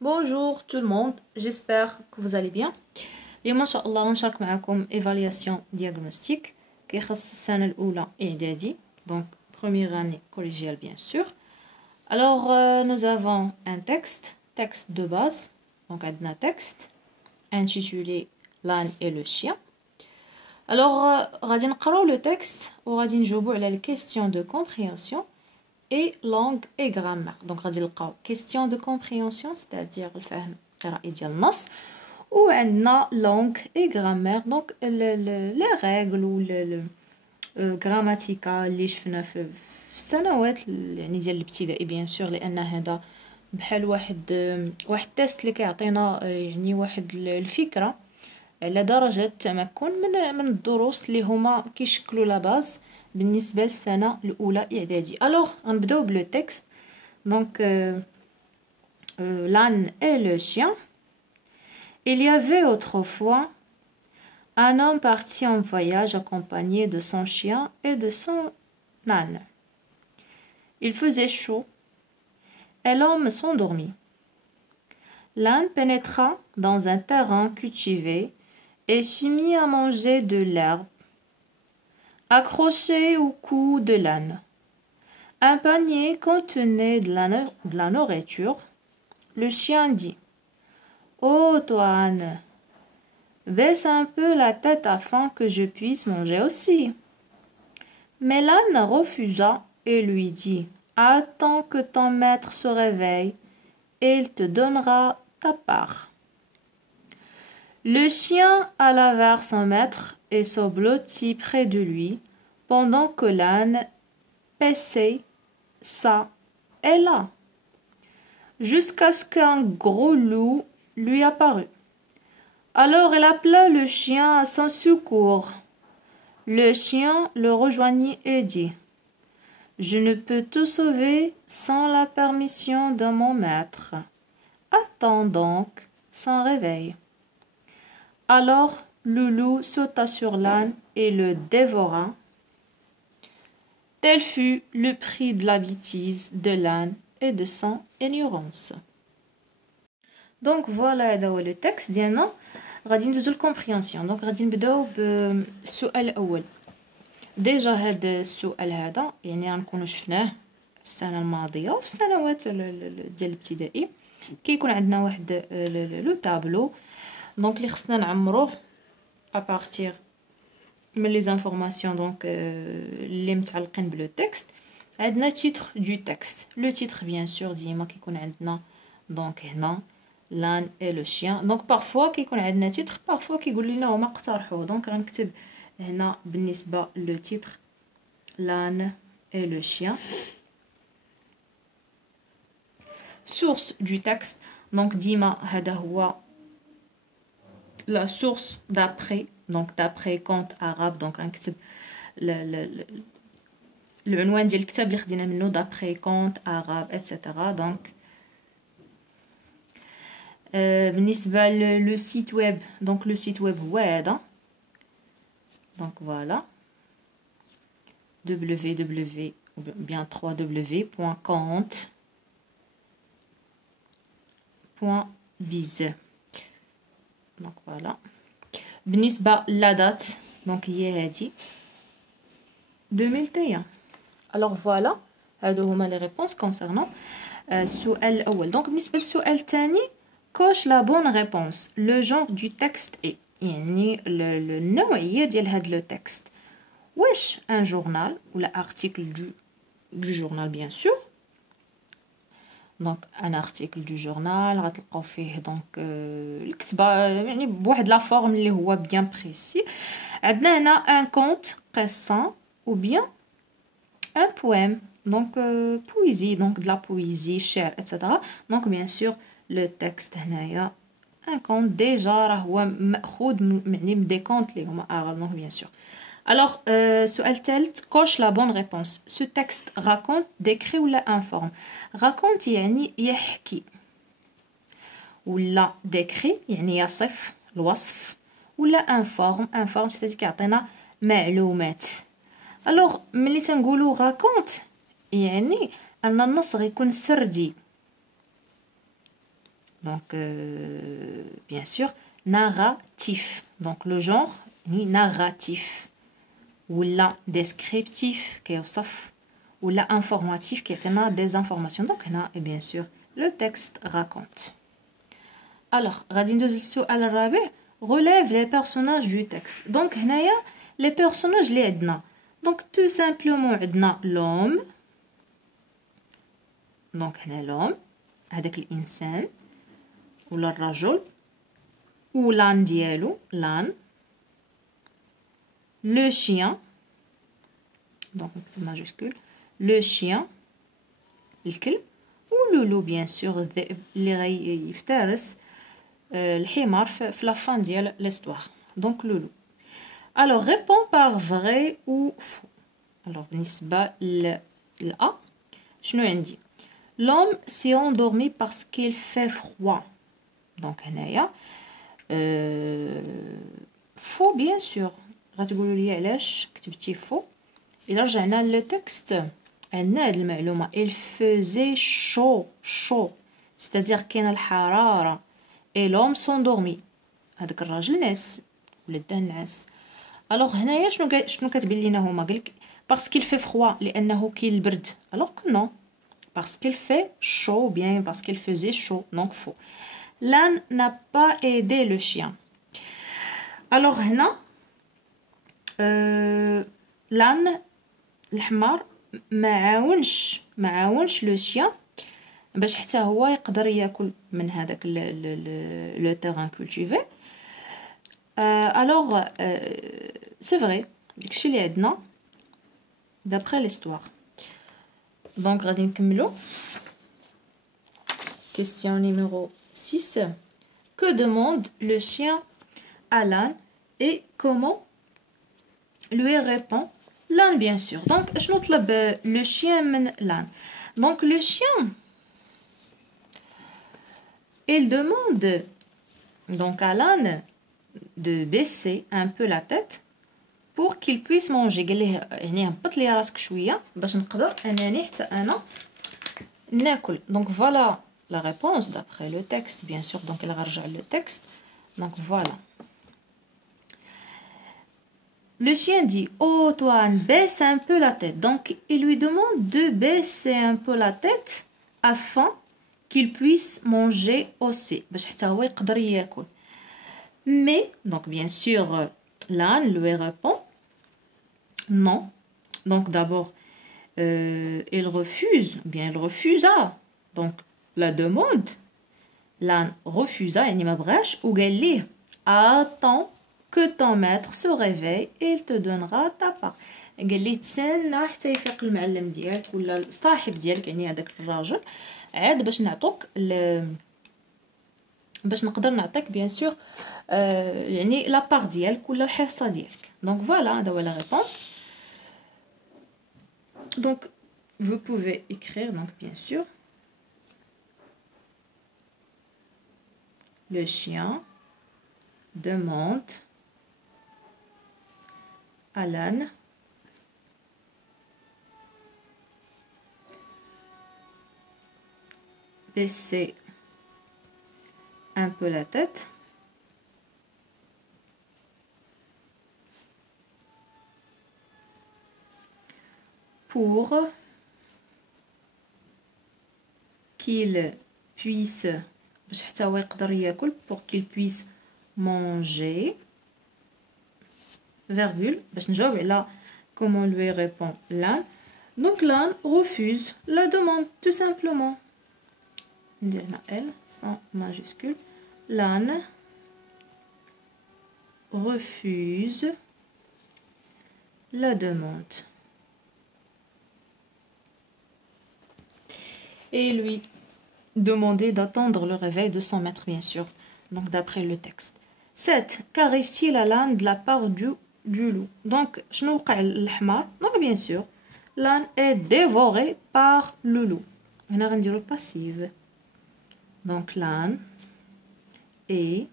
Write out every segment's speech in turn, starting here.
Bonjour tout le monde, j'espère que vous allez bien. اليوم ان شاء الله غنشارك معكم évaluation diagnostique كيخص السنة الأولى إعدادي, donc première année collégiale bien sûr. Alors nous avons un texte de base, donc عندنا texte intitulé l'âne et le chien. Alors غادي نقراو le texte وغادي نجاوبو على les questions de compréhension et langue et grammaire. Donc غادي نلقاو question de compréhension, c'est-à-dire الفهم القراءة ديال النص, و عندنا langue et grammaire, donc les règles و الجراماتيكا اللي شفنا في السنوات يعني ديال الابتدائي bien sûr, لان هذا بحال واحد تيست اللي كيعطينا يعني واحد الفكره على درجه التمكن من الدروس اللي هما كيشكلوا لا باز بالنسبه للسنه الاولى اعدادي. الوغ غنبداو بلو تكست. Donc l'âne et le chien. Il y avait autrefois un homme parti en voyage accompagné de son chien et de son âne. Il faisait chaud et l'homme s'endormit. L'âne pénétra dans un terrain cultivé et se mit à manger de l'herbe accroché au cou de l'âne. Un panier contenait de la nourriture. Le chien dit: « Oh, toi, âne, baisse un peu la tête afin que je puisse manger aussi. » Mais l'âne refusa et lui dit: « Attends que ton maître se réveille et il te donnera ta part. » Le chien alla vers son maître et se blottit près de lui pendant que l'âne paissait ça et là, jusqu'à ce qu'un gros loup lui apparut. Alors il appela le chien à son secours. Le chien le rejoignit et dit: « Je ne peux te sauver sans la permission de mon maître. Attends donc son réveil. » Alors le loup sauta sur l'âne et le dévora. Tel fut le prix de la bêtise de l'âne et de son ignorance. Donc voilà, هذا هو le texte ديالنا. غادي ندوزو الكومبريهنسيون. دونك غادي نبداو بالسؤال الاول. ديجا هذا السؤال هذا يعني غنكونوا شفناه السنه الماضيه وفي السنوات ديال الابتدائي. كيكون عندنا واحد لو تابلو دونك اللي خصنا نعمروه ابارتير من لي زانفورماسيون دونك اللي متعلقين بلو تكست. عندنا تيتر دو تكست. لو تيتر بيان سور ديما كيكون عندنا دونك هنا l'âne et le chien. Donc parfois كيكون عندنا تيتر, parfois كيقول لنا هما اقترحوا. دونك غنكتب هنا بالنسبه لو تيتر l'âne et le chien. Source du texte. Donc ديما هذا هو la source d'après, donc d'après conte arabe. donc غنكتب العنوان ديال الكتاب اللي خدينا منه d'après conte arabe etc. donc بالنسبه لو سيت ويب, donc le site web هو هذا. donc voilà www ou bien www.conte.biz. donc voilà. بالنسبه لا دات donc هي هذه 2001. alors voilà, هادو هما لي ريبونس كونسيرنون السؤال الاول. donc بالنسبه للسؤال الثاني, coche la bonne réponse. le genre du texte est يعني النوعيه ديال هاد لو تكست. واش ان جورنال ولا ارتيكل du journal bien sûr. donc un article du journal غتلقاو فيه دونك الكتابه يعني بواحد لا فورم اللي هو بيان بريسي. عندنا هنا ان كونت قصه ou bien un poème, donc poésie, donc de la poésie, cher, etc. donc bien sûr le texte هنايا un conte déjà راه هو ماخوذ يعني من دي كونت اللي هما arabes, donc bien sûr. alors سؤال ثالث, coche la bonne réponse. ce texte raconte, décrit ولا informe. raconte يعني يحكي, ولا décrit يعني يصف الوصف, ولا informe c'est-à-dire كيعطينا معلومات. alors ملي تنقولوا raconte يعني ان النص غيكون سردي Donc, bien sûr, narratif. Donc, le genre, ni narratif. Ou la descriptif, qui est ou la informatif, qui est des informations. Donc, et bien sûr, le texte raconte. Alors, غادي ندوز للسؤال الرابع. Relève les personnages du texte. Donc, هنايا les personnages اللي عندنا. Donc, tout simplement, عندنا l'homme. Donc, هنا l'homme. هذاك الإنسان. ولا الرجل. ou l'âne ديالو. l'âne. Le chien. Donc, c'est majuscule. Le chien. الكلب. ou le loup, bien sûr. اللي غيفترس الحمار في la fin ديال l'histoire. Donc, le loup. Alors, réponds par vrai ou faux. Alors, بالنسبة للأ شنو عندي؟ L'homme s'est endormi parce qu'il fait froid. Donc, هنايا faux bien sûr. غتقولوا لي علاش كتبتي faux. إلا رجعنا للتكست عندنا هاد المعلومة il faisait chaud c'est-à-dire كاينه الحرارة et l'homme s'endormit. هذاك الراجل نعس ولا دا نعس. الوغ هنايا شنو كتبين لينا هما قالك parce qu'il fait froid لانه كاين البرد. الوغ que non parce qu'il fait chaud bien parce qu'il faisait chaud. donc faux. L'âne n'a pas aidé le chien. الوغ هنا l'âne الحمار ما عاونش لو شيان باش حتى هو يقدر ياكل من هذاك لو تيران كولتيفي. الوغ سي فري داكشي اللي عندنا d'après l'histoire. Donc غادي نكملو. Question numéro 6. Que demande le chien à l'âne et comment lui répond l'âne bien sûr. Donc شنو طلب le chien من l'âne. Donc le chien il demande donc à l'âne de baisser un peu la tête pour qu'il puisse manger. قال ليه يعني هبط لي راسك شويه باش نقدر انني حتى انا ناكل. Donc voilà la réponse d'après le texte bien sûr. Donc il غنرجع le texte. Donc voilà. Le chien dit oh toi baisse un peu la tête. Donc il lui demande de baisser un peu la tête afin qu'il puisse manger aussi باش حتى هو يقدر ياكل. Mais donc bien sûr l'âne lui répond non. Donc d'abord il refuse, bien il refusa donc la demande. L'âne refusa يعني ما بغاش وقال ليه attends que ton maître se réveille et il te donnera ta part. قال لي تسنى حتى يفيق المعلم ديالك ولا الصاحب ديالك يعني هذاك الراجل عاد باش نعطوك باش نقدر نعطيك bien sûr يعني la part ديالك ولا الحصه ديالك. Donc voilà هذا هو la réponse. Donc vous pouvez écrire donc bien sûr le chien demande à l'âne baisser un peu la tête pour qu'il puisse باش حتى هو يقدر ياكل pour qu'il puisse manger virgule باش نجاوب على comment lui répond l'âne. Donc l'âne refuse la demande tout simplement. ندير هنا L sans majuscule. L'âne refuse la demande et lui demander d'attendre le réveil de son maître bien sûr. Donc d'après le texte. 7. Qu'arrive-t-il à l'âne de la part du loup. Donc شنو وقع للحمار. Donc bien sûr l'âne est dévoré par le loup. هنا غنديرو passive. Donc l'âne est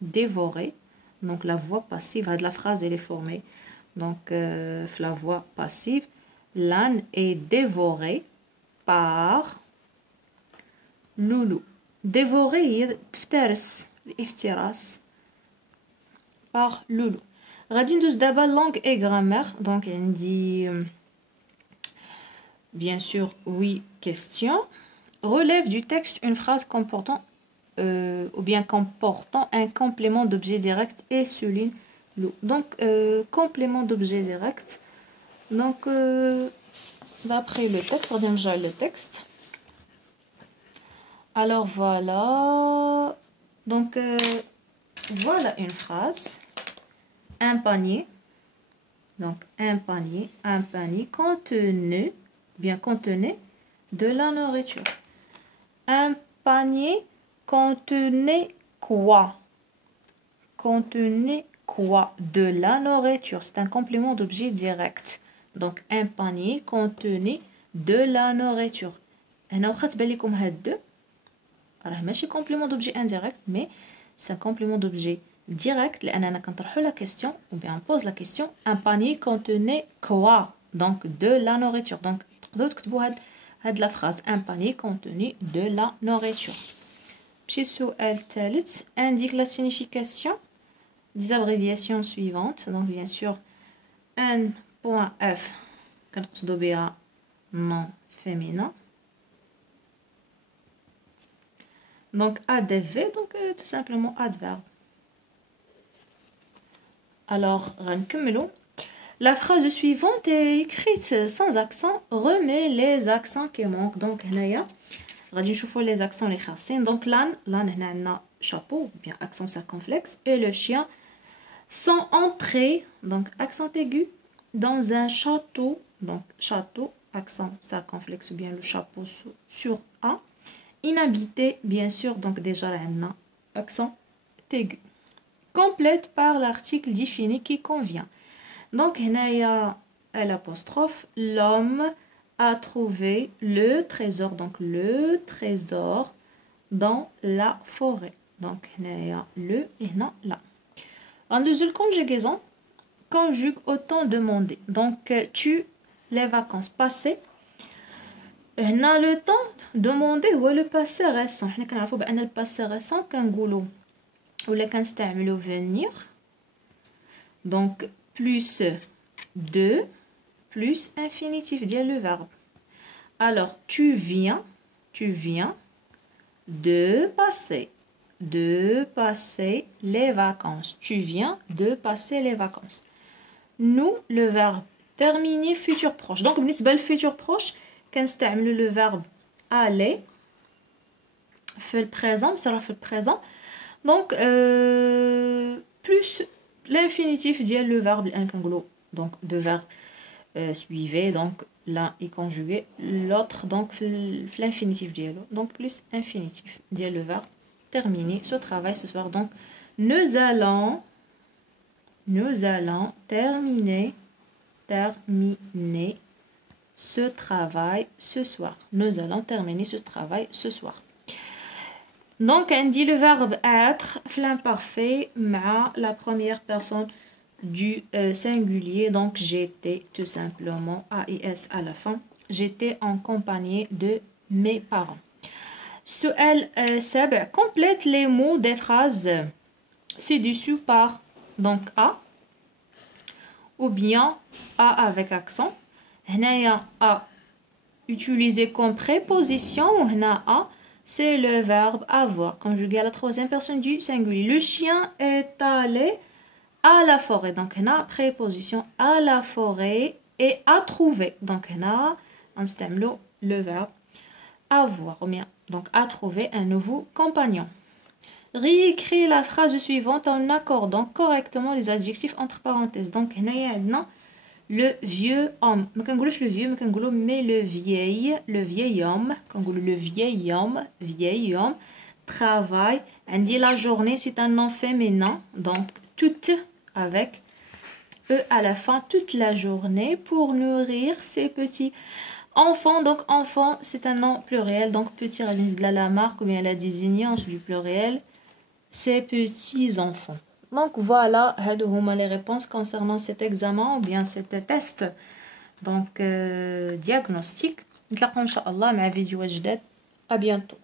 dévoré. Donc la voix passive, la phrase elle est formée. Donc la voix passive, l'âne est dévoré par le loup. dévorer هي تفترس الافتراس par le loup. غادي ندوز دابا langue et grammaire. Donc عندي bien sûr 8 questions. Relève du texte une phrase comportant ou bien comportant un complément d'objet direct et souligne le. Donc complément d'objet direct. Donc d'après le texte, on regarde le texte. Alors voilà. Donc voilà une phrase. Un panier. Donc un panier contenait de la nourriture. Un panier contenait quoi? Contenait quoi? De la nourriture. C'est un complément d'objet direct. Donc un panier contenait de la nourriture. هنا واخا تبان لكم هاد دو راه ماشي complément d'objet indirect, mais c'est un complément d'objet direct لاننا كنطرحوا la question ou bien on pose la question. Un panier contenait quoi? Donc de la nourriture. Donc تقدروا تكتبوا هاد la phrase. Un panier contenait de la nourriture. Puis السؤال الثالث, indique la signification des abréviations suivantes. Donc bien sûr N.F كنقصدوا بها nom féminin. Donc ADV, donc tout simplement adverbe. Alors غنكملوا. La phrase suivante est écrite sans accent. Remets les accents qui manquent. Donc هنايا غادي نشوفوا les accents les خاصين. Donc l'âne هنا عندنا chapeau ou bien accent circonflexe, et le chien sont entrés, donc accent aigu, dans un château. Donc château, accent circonflexe ou bien le chapeau sur A. Inhabité, bien sûr, donc déjà un accent aigu. Complète par l'article défini qui convient. Donc il y a l'apostrophe. L'homme a trouvé le trésor, donc le trésor dans la forêt. Donc il y a le et non là. En deuxième conjugaison, conjugue au temps demandé. Donc tu les vacances passées. هنا le temps demandé هو le passé récent. حنا كنعرفوا بان le passé récent كنقولوا ولا كنستعملوا venir. Donc plus de plus infinitif ديال le verbe. Alors tu viens de passer les vacances. Tu viens de passer les vacances. Nous, le verbe terminer futur proche. Donc بالنسبة للfutur proche كنستعملوا le verbe aller في البريزون بصراحة في البريزون. Donc plus l'infinitif ديال le verbe الان كنقولوا donc deux verbes suivez, donc l'un est conjugué, l'autre donc l'infinitif dialogue, donc plus infinitif dialogue le verbe terminer ce travail ce soir. Donc nous allons terminer ce travail ce soir. Nous allons terminer ce travail ce soir. Donc on dit le verbe être l'imparfait مع la première personne du singulier. Donc j'étais tout simplement AIS à la fin. J'étais en compagnie de mes parents. سؤال سابع, complète les mots des phrases ci-dessus par donc A ou bien A avec accent. هنايا A utilisé comme préposition ou هنا A c'est le verbe avoir conjugué à la troisième personne du singulier. Le chien est allé à la forêt. Donc هنا préposition à la forêt et à trouver. Donc هنا نستعملوا le verbe avoir ou bien donc à trouver un nouveau compagnon. Réécris la phrase suivante en accordant correctement les adjectifs entre parenthèses. Donc هنايا عندنا le vieux homme. ما كنقولوش le vieux, ما كنقولوا mais le vieil homme. كنقولوا le vieil homme travaille. عندي la journée, c'est un nom féminin. Donc toute avec E à la fin, toute la journée pour nourrir ses petits enfants. Donc enfant, c'est un nom pluriel. Donc petit de la marque ou bien la désignance du pluriel, ses petits enfants. Donc voilà, les réponses concernant cet examen ou bien cet test. Donc diagnostic. نتلاقاو إن شاء الله مع فيديو جديد. À bientôt.